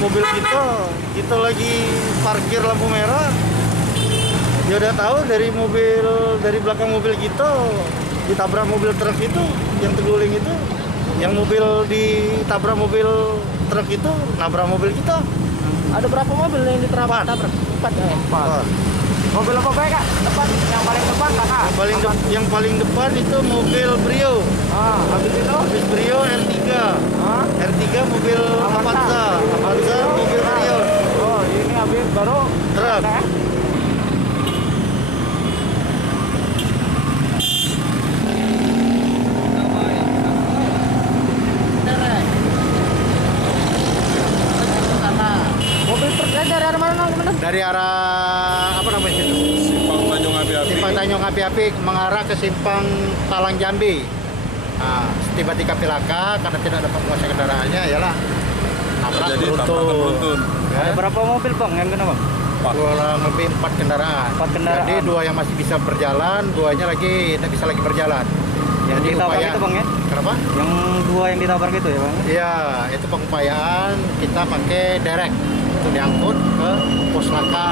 mobil kita lagi parkir lampu merah. Dia udah tahu dari belakang mobil kita ditabrak mobil truk itu, yang terguling itu, yang mobil ditabrak mobil truk itu nabrak mobil kita. Ada berapa mobil yang ditabrak? Empat. Mobil apa baik kak? Depan, yang paling depan kakak. Yang paling depan itu mobil Brio. Habis itu? Habis Brio R3. R3 mobil Avanza. Avanza mobil Brio. Oh, ini habis baru Truk. Mobil truknya dari arah mana? Dari arah apa namanya itu? Simpang Tanjung Api-Api. Simpang Tanjung Api-Api mengarah ke Simpang Talang Jambi. Nah, tiba-tiba celaka karena tidak dapat menguasai kendaraannya, yalah nabrak Jadi tabrakan beruntun. Ya, Ada berapa mobil bang yang kena bang? kurang lebih 4 kendaraan. 4 kendaraan. Jadi 2 yang masih bisa berjalan, 2-nya lagi tidak bisa lagi berjalan. Yang Jadi ditabrak upaya- itu bang ya? Kenapa? Yang 2 yang ditabrak itu ya bang? Iya, itu pengupayaan kita pakai derek untuk diangkut ke pos laka